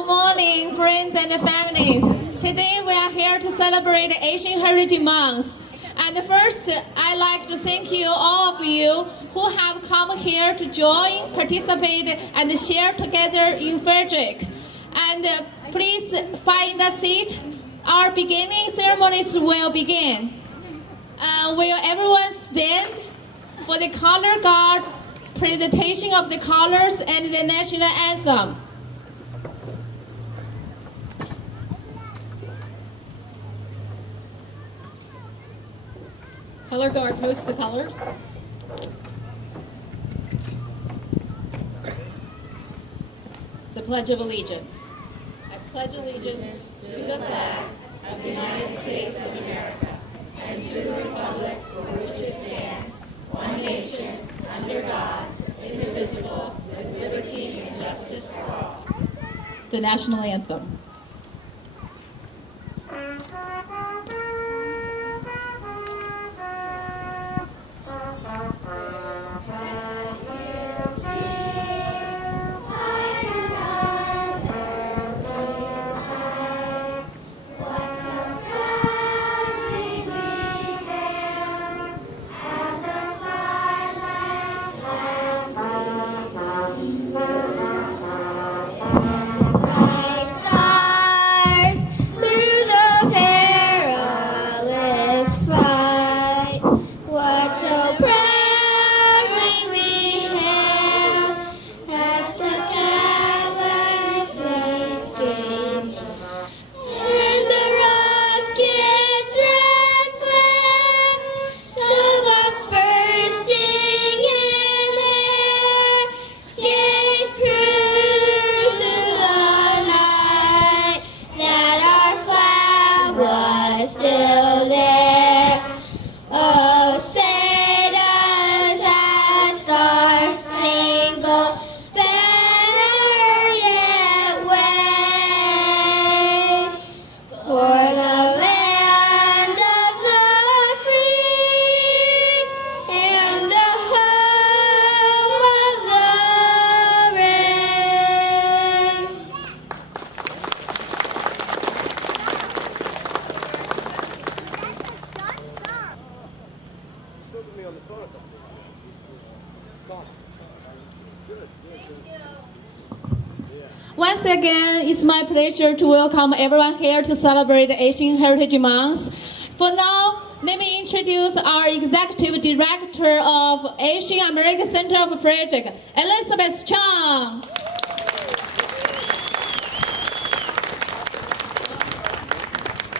Good morning, friends and families. Today we are here to celebrate Asian Heritage Month. And first, I'd like to thank you, all of you, who have come here to join, participate, and share together in Frederick. And please find a seat. Our beginning ceremonies will begin. Will everyone stand for the color guard, presentation of the colors, and the national anthem? Color guard, post the colors. The Pledge of Allegiance. I pledge allegiance to the flag of the United States of America and to the republic for which it stands, one nation, under God, indivisible, with liberty and justice for all. The national anthem. Once again, it's my pleasure to welcome everyone here to celebrate Asian Heritage Month. For now, let me introduce our Executive Director of Asian American Center of Frederick, Elizabeth Chang.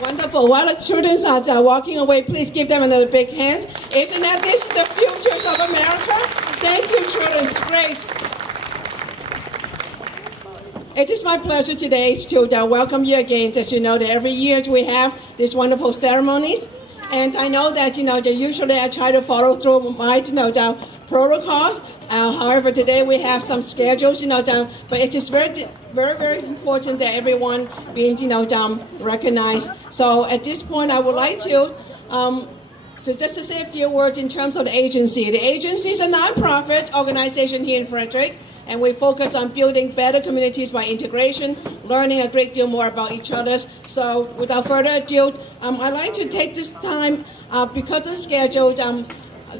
Wonderful. While the children are walking away, please give them another big hand. Isn't that this is the futures of America? Thank you, children. It's great. It is my pleasure today to welcome you again. As you know, that every year we have these wonderful ceremonies. And I know that, usually I try to follow through my, the protocols. However, today we have some schedules, but it is very, very, very important that everyone being, recognized. So at this point, I would like to just to say a few words in terms of the agency. The agency is a nonprofit organization here in Frederick, and we focus on building better communities by integration, learning a great deal more about each other. So without further ado, I'd like to take this time, because of the schedule,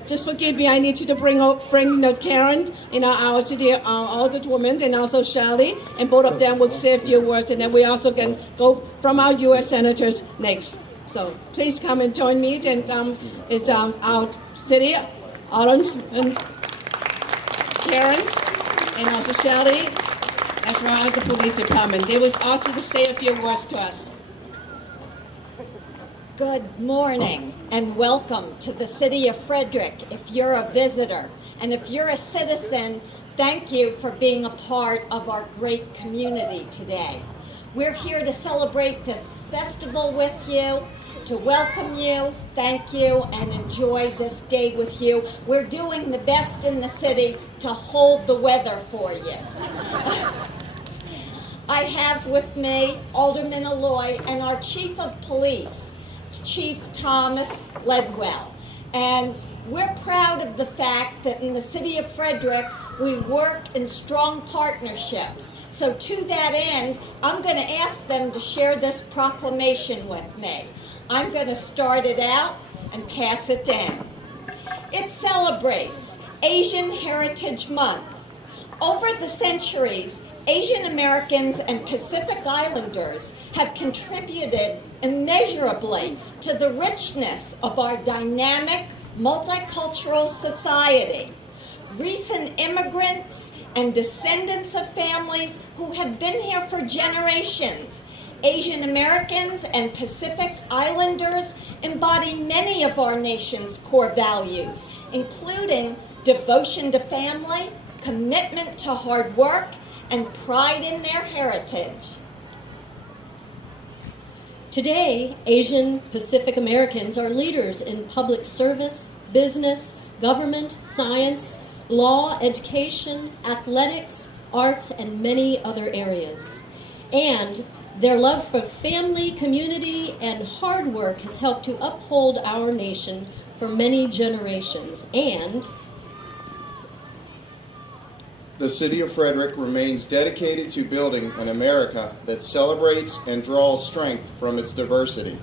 just forgive me, I need you to bring Karen, our city alderwoman, and also Shelley, and both of them will say a few words, and then we also can go from our U.S. senators next. So please come and join me, and it's our city alderwoman, Karen, and also Shelley, as well as the police department. They will also just say a few words to us. Good morning and welcome to the city of Frederick if you're a visitor. And if you're a citizen, thank you for being a part of our great community today. We're here to celebrate this festival with you, to welcome you, thank you, and enjoy this day with you. We're doing the best in the city to hold the weather for you. I have with me Alderman Alloy and our Chief of Police, Chief Thomas Ledwell. And we're proud of the fact that in the city of Frederick, We work in strong partnerships. So to that end, I'm going to ask them to share this proclamation with me. I'm going to start it out and pass it down. It celebrates Asian Heritage Month. Over the centuries, Asian Americans and Pacific Islanders have contributed immeasurably to the richness of our dynamic, multicultural society. Recent immigrants and descendants of families who have been here for generations, Asian Americans and Pacific Islanders embody many of our nation's core values, including devotion to family, commitment to hard work, and pride in their heritage. Today, Asian Pacific Americans are leaders in public service, business, government, science, law, education, athletics, arts, and many other areas. And their love for family, community, and hard work has helped to uphold our nation for many generations. And the City of Frederick remains dedicated to building an America that celebrates and draws strength from its diversity.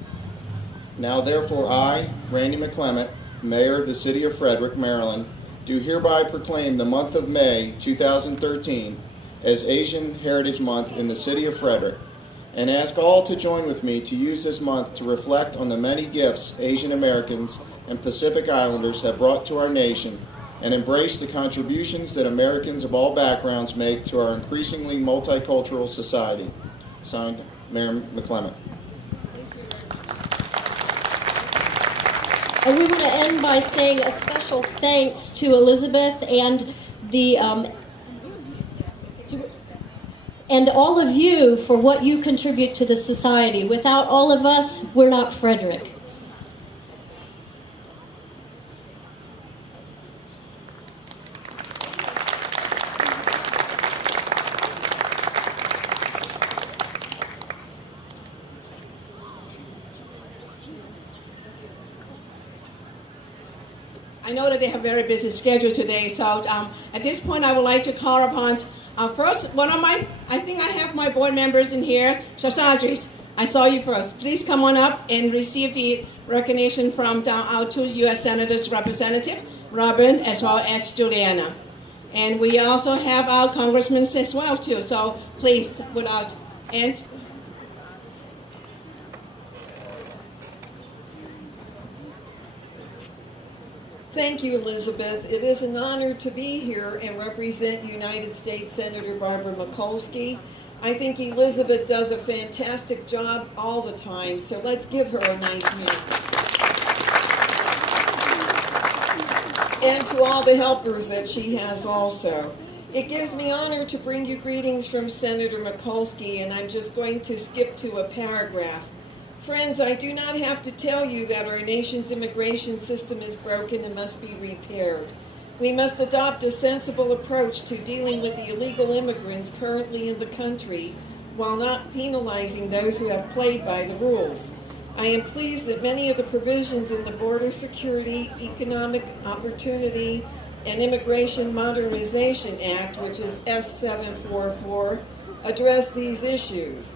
Now therefore I, Randy McClement, Mayor of the City of Frederick, Maryland, do hereby proclaim the month of May 2013 as Asian Heritage Month in the City of Frederick, and ask all to join with me to use this month to reflect on the many gifts Asian Americans and Pacific Islanders have brought to our nation, and embrace the contributions that Americans of all backgrounds make to our increasingly multicultural society. Signed, Mayor McClement. And we want to end by saying a special thanks to Elizabeth and and all of you for what you contribute to the society. Without all of us, we're not Frederick. I know that they have a very busy schedule today, so at this point I would like to call upon first I think I have my board members in here. Shasandris, I saw you first. Please come on up and receive the recognition from our two U.S. Senators representative, Robin as well as Juliana. And we also have our congressmen as well too, so please, without end. Thank you, Elizabeth. It is an honor to be here and represent United States Senator Barbara Mikulski. I think Elizabeth does a fantastic job all the time, so let's give her a nice hand. And to all the helpers that she has also. It gives me honor to bring you greetings from Senator Mikulski, and I'm just going to skip to a paragraph. Friends, I do not have to tell you that our nation's immigration system is broken and must be repaired. We must adopt a sensible approach to dealing with the illegal immigrants currently in the country while not penalizing those who have played by the rules. I am pleased that many of the provisions in the Border Security, Economic Opportunity, and Immigration Modernization Act, which is S744, address these issues.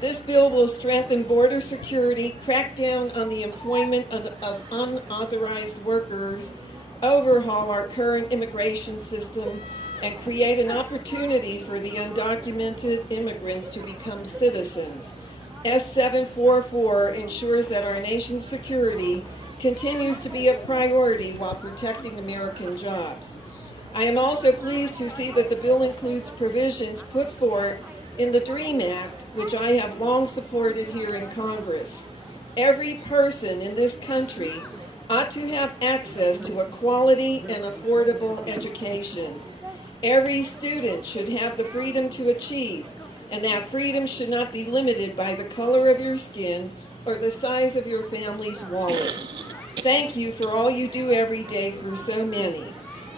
This bill will strengthen border security, crack down on the employment of unauthorized workers, overhaul our current immigration system, and create an opportunity for the undocumented immigrants to become citizens. S744 ensures that our nation's security continues to be a priority while protecting American jobs. I am also pleased to see that the bill includes provisions put forth in the DREAM Act, which I have long supported here in Congress. Every person in this country ought to have access to a quality and affordable education. Every student should have the freedom to achieve, and that freedom should not be limited by the color of your skin or the size of your family's wallet. Thank you for all you do every day for so many.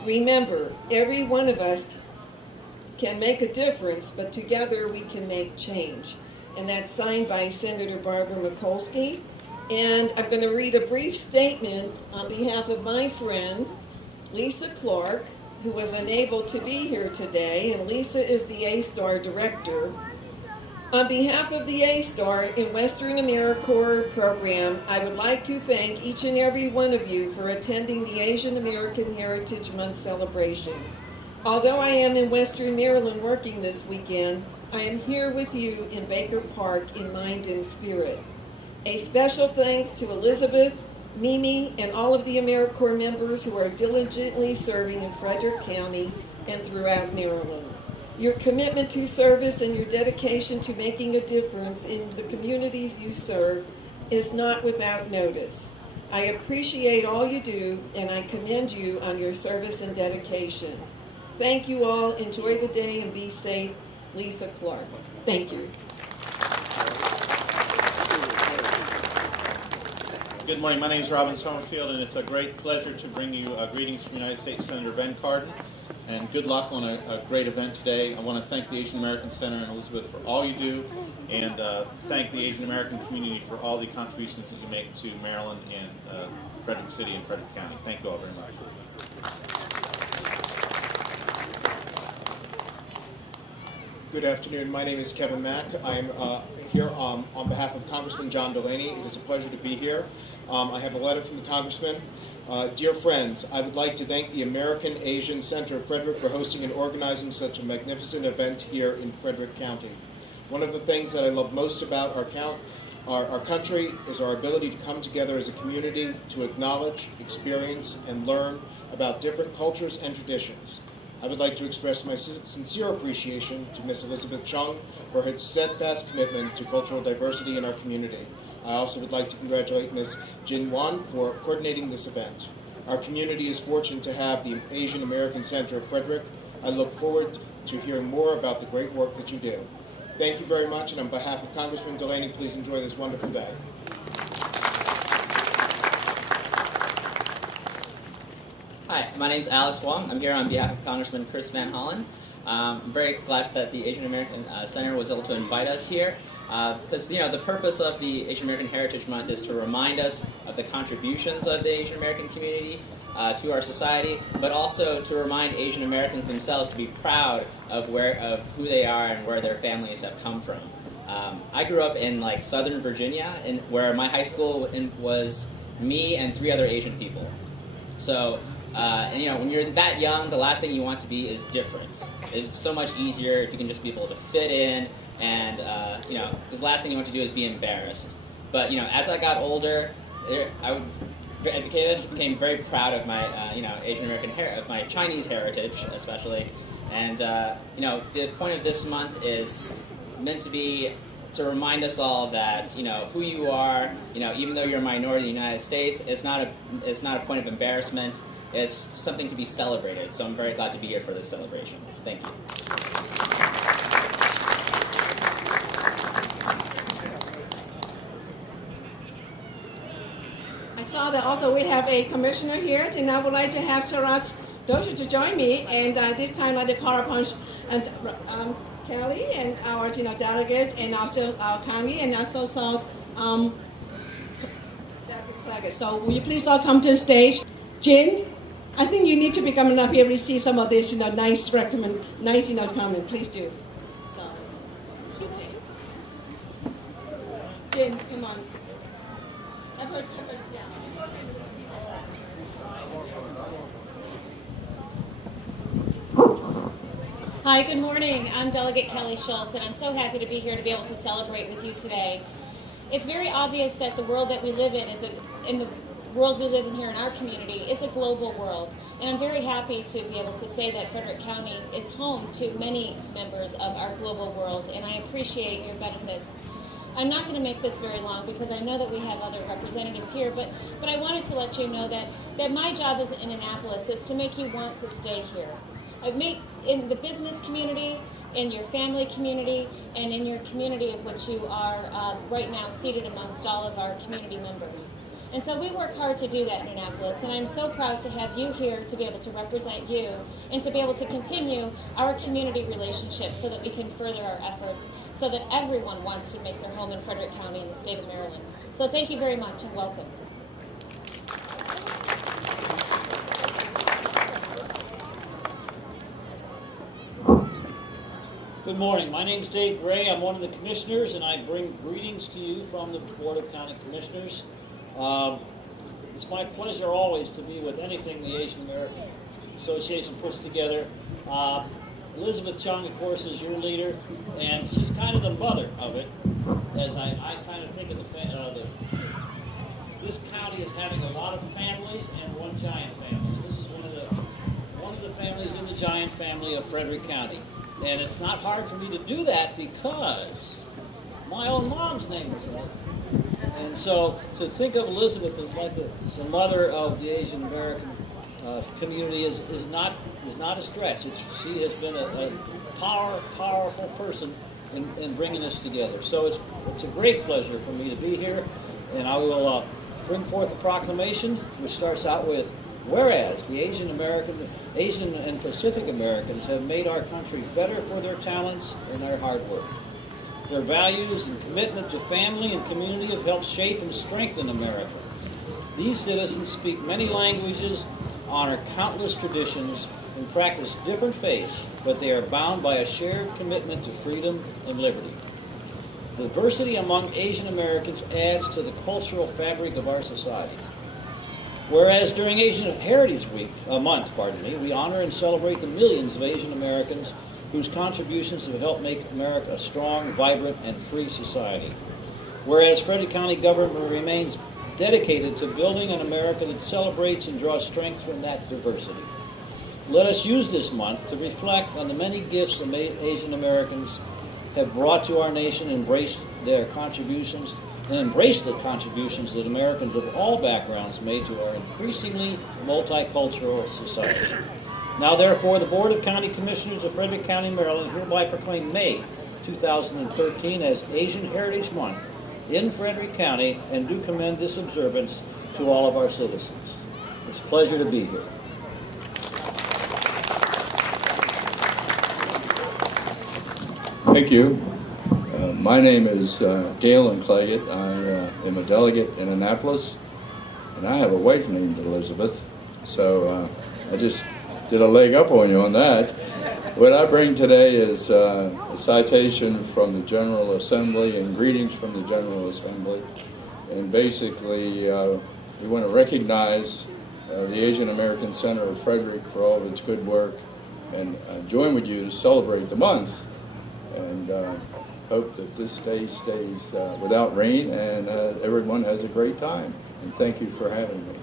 Remember, every one of us can make a difference, but together we can make change. And that's signed by Senator Barbara Mikulski. And I'm going to read a brief statement on behalf of my friend, Lisa Clark, who was unable to be here today, and Lisa is the A-Star Director. On behalf of the A-Star in Western AmeriCorps program, I would like to thank each and every one of you for attending the Asian American Heritage Month celebration. Although I am in Western Maryland working this weekend, I am here with you in Baker Park in mind and spirit. A special thanks to Elizabeth, Mimi, and all of the AmeriCorps members who are diligently serving in Frederick County and throughout Maryland. Your commitment to service and your dedication to making a difference in the communities you serve is not without notice. I appreciate all you do, and I commend you on your service and dedication. Thank you all. Enjoy the day and be safe. Lisa Clark. Thank you. Good morning. My name is Robin Summerfield, and it's a great pleasure to bring you greetings from United States Senator Ben Cardin. And good luck on a great event today. I want to thank the Asian American Center and Elizabeth for all you do, and thank the Asian American community for all the contributions that you make to Maryland and Frederick City and Frederick County. Thank you all very much. Good afternoon. My name is Kevin Mack. I am here on behalf of Congressman John Delaney. It is a pleasure to be here. I have a letter from the Congressman. Dear friends, I would like to thank the American Asian Center of Frederick for hosting and organizing such a magnificent event here in Frederick County. One of the things that I love most about our country is our ability to come together as a community to acknowledge, experience, and learn about different cultures and traditions. I would like to express my sincere appreciation to Ms. Elizabeth Chung for her steadfast commitment to cultural diversity in our community. I also would like to congratulate Ms. Jin Wan for coordinating this event. Our community is fortunate to have the Asian American Center of Frederick. I look forward to hearing more about the great work that you do. Thank you very much, and on behalf of Congressman Delaney, please enjoy this wonderful day. Hi, my name is Alex Wong. I'm here on behalf of Congressman Chris Van Hollen. I'm very glad that the Asian American Center was able to invite us here because the purpose of the Asian American Heritage Month is to remind us of the contributions of the Asian American community to our society, but also to remind Asian Americans themselves to be proud of who they are and where their families have come from. I grew up in Southern Virginia, where my high school was me and 3 other Asian people. So. When you're that young, the last thing you want to be is different. It's so much easier if you can just be able to fit in, and because the last thing you want to do is be embarrassed. But as I got older, I became very proud of my Asian American of my Chinese heritage, especially. And the point of this month is meant to be to remind us all that who you are. Even though you're a minority in the United States, it's not a point of embarrassment. It's something to be celebrated, so I'm very glad to be here for this celebration. Thank you. I saw that also we have a commissioner here, and I would like to have Sharad Doshi to join me, and this time I'd like to call upon Kelly and our delegates, and also our county, and also so will you please all come to the stage. Jin, I think you need to be coming up here and receive some of this, nice comment. Please do. So, Jin, come on. Yeah. Hi, good morning. I'm Delegate Kelly Schultz, and I'm so happy to be here to be able to celebrate with you today. It's very obvious that the world that we live in the world we live in here in our community is a global world, and I'm very happy to be able to say that Frederick County is home to many members of our global world, and I appreciate your benefits. I'm not going to make this very long because I know that we have other representatives here, but I wanted to let you know that my job as in Annapolis is to make you want to stay here. In the business community, in your family community, and in your community of which you are right now seated amongst all of our community members. And so we work hard to do that in Annapolis, and I'm so proud to have you here to be able to represent you and to be able to continue our community relationship so that we can further our efforts so that everyone wants to make their home in Frederick County in the state of Maryland. So thank you very much and welcome. Good morning. My name is Dave Gray. I'm one of the commissioners, and I bring greetings to you from the Board of County Commissioners. It's my pleasure always to be with anything the Asian American Association puts together. Elizabeth Chung, of course, is your leader, and she's kind of the mother of it, as I kind of think of this county as having a lot of families and one giant family. This is one of the families in the giant family of Frederick County. And it's not hard for me to do that because my own mom's name is Elizabeth. And so to think of Elizabeth as like the mother of the Asian American community is not a stretch. She has been a powerful person in bringing us together. So it's a great pleasure for me to be here, and I will bring forth a proclamation which starts out with, whereas the Asian and Pacific Americans have made our country better for their talents and their hard work. Their values and commitment to family and community have helped shape and strengthen America. These citizens speak many languages, honor countless traditions, and practice different faiths, but they are bound by a shared commitment to freedom and liberty. Diversity among Asian Americans adds to the cultural fabric of our society. Whereas during Asian Heritage Month, we honor and celebrate the millions of Asian Americans whose contributions have helped make America a strong, vibrant, and free society. Whereas Frederick County government remains dedicated to building an America that celebrates and draws strength from that diversity. Let us use this month to reflect on the many gifts that Asian Americans have brought to our nation, embrace the contributions that Americans of all backgrounds made to our increasingly multicultural society. Now, therefore, the Board of County Commissioners of Frederick County, Maryland hereby proclaim May 2013 as Asian Heritage Month in Frederick County and do commend this observance to all of our citizens. It's a pleasure to be here. Thank you. My name is Galen Claggett. I am a delegate in Annapolis, and I have a wife named Elizabeth, so I just did a leg up on you on that. What I bring today is a citation from the General Assembly and greetings from the General Assembly. And basically, we want to recognize the Asian American Center of Frederick for all of its good work and join with you to celebrate the month. And hope that this day stays without rain and everyone has a great time. And thank you for having me.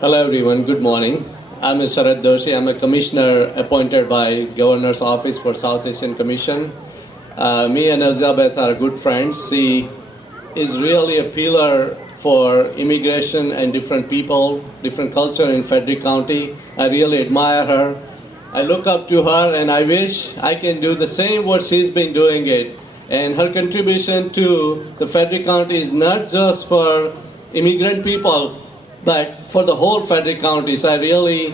Hello everyone, good morning. I'm Sharad Doshi. I'm a commissioner appointed by Governor's Office for South Asian Commission. Me and Elizabeth are good friends. She is really a pillar for immigration and different people, different culture in Frederick County. I really admire her. I look up to her and I wish I can do the same what she's been doing it. And her contribution to the Frederick County is not just for immigrant people, but for the whole Frederick County. So I really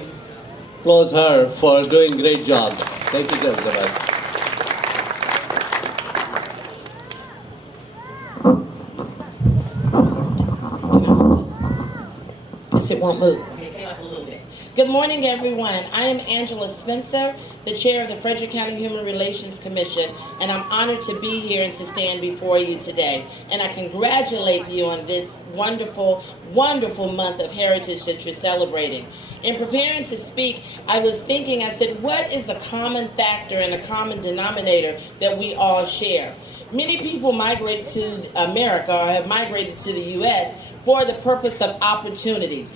applaud her for doing a great job. Thank you, Elizabeth. It won't move. Okay, get up a little bit. Good morning, everyone. I am Angela Spencer, the chair of the Frederick County Human Relations Commission, and I'm honored to be here and to stand before you today. And I congratulate you on this wonderful, wonderful month of heritage that you're celebrating. In preparing to speak, I was thinking, I said, what is a common factor and a common denominator that we all share? Many people migrate to America or have migrated to the U.S. for the purpose of opportunity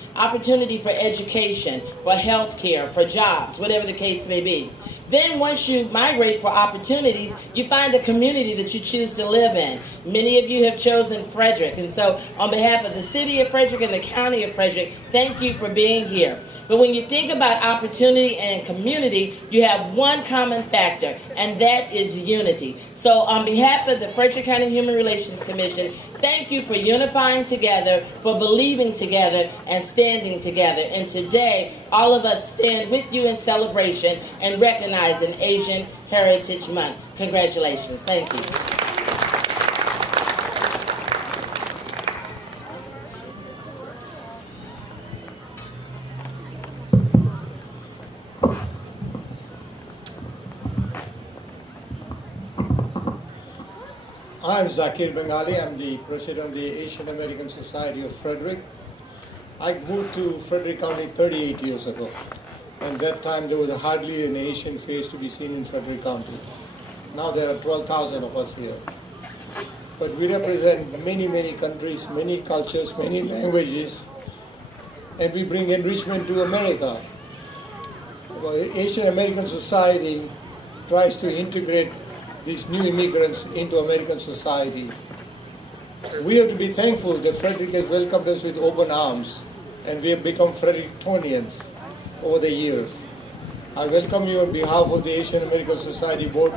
for education, for health care, for jobs, whatever the case may be. Then once you migrate for opportunities, you find a community that you choose to live in. Many of you have chosen Frederick, and so on behalf of the city of Frederick and the county of Frederick, thank you for being here. But when you think about opportunity and community, you have one common factor, and that is unity. So on behalf of the Frederick County Human Relations Commission, thank you for unifying together, for believing together, and standing together. And today, all of us stand with you in celebration and recognizing Asian Heritage Month. Congratulations. Thank you. I'm Zakir Bengali. I'm the president of the Asian American Society of Frederick. I moved to Frederick County 38 years ago. And that time there was hardly an Asian face to be seen in Frederick County. Now there are 12,000 of us here. But we represent many, many countries, many cultures, many languages, and we bring enrichment to America. The Asian American Society tries to integrate these new immigrants into American society. We have to be thankful that Frederick has welcomed us with open arms, and we have become Frederictonians over the years. I welcome you on behalf of the Asian American Society Board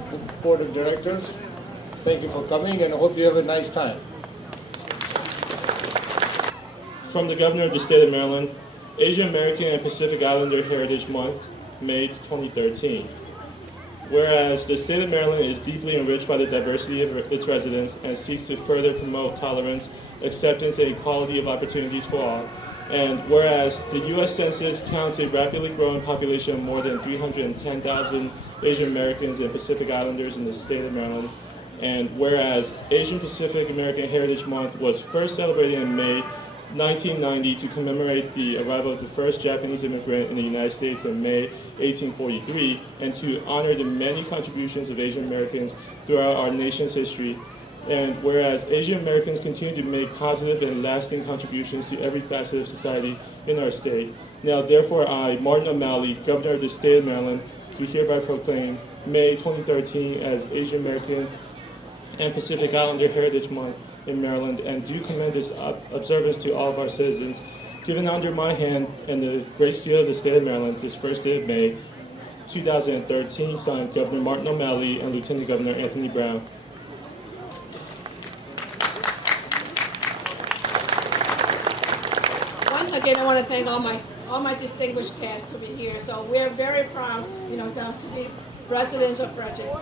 of Directors. Thank you for coming, and I hope you have a nice time. From the Governor of the State of Maryland, Asian American and Pacific Islander Heritage Month, May 2013. Whereas the State of Maryland is deeply enriched by the diversity of its residents and seeks to further promote tolerance, acceptance, and equality of opportunities for all. And whereas the U.S. Census counts a rapidly growing population of more than 310,000 Asian Americans and Pacific Islanders in the State of Maryland. And whereas Asian Pacific American Heritage Month was first celebrated in May 1990 to commemorate the arrival of the first Japanese immigrant in the United States in May 1843, and to honor the many contributions of Asian Americans throughout our nation's history. And whereas Asian Americans continue to make positive and lasting contributions to every facet of society in our state, now therefore I, Martin O'Malley, Governor of the State of Maryland, do hereby proclaim May 2013 as Asian American and Pacific Islander Heritage Month in Maryland, and do commend this observance to all of our citizens, given under my hand and the Great Seal of the State of Maryland this first day of May 2013, signed Governor Martin O'Malley and Lieutenant Governor Anthony Brown. Once again, I want to thank all my distinguished guests to be here. So we're very proud, to be residents of Frederick.